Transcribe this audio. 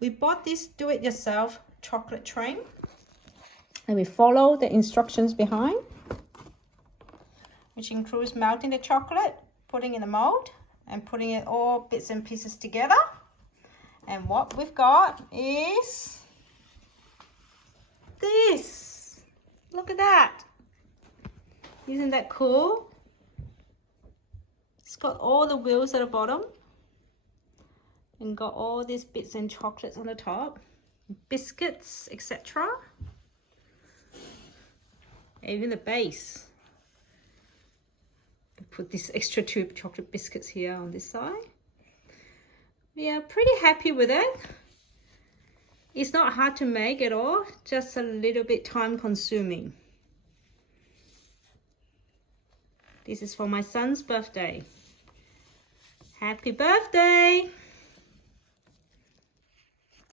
We bought this do-it-yourself chocolate train. And we follow the instructions behind, which includes melting the chocolate, putting in the mold, and putting it all bits and pieces together. And what we've got is this. Look at that. Isn't that cool? It's got all the wheels at the bottom and got all these bits and chocolates on the top, biscuits, etc. Even the base. Put this extra 2 chocolate biscuits here on this side. We are pretty happy with it. It's not hard to make at all, just a little bit time consuming. This is for my son's birthday. Happy birthday!